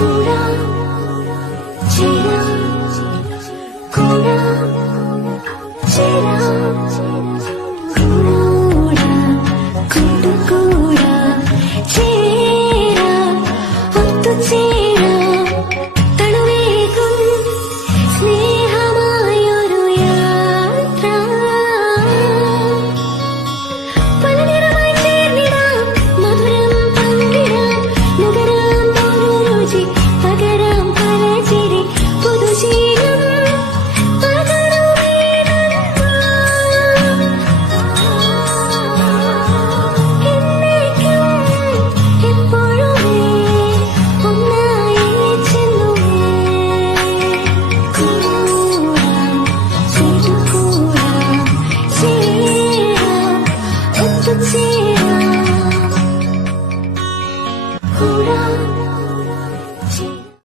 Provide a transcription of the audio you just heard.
姑娘姑娘姑娘不让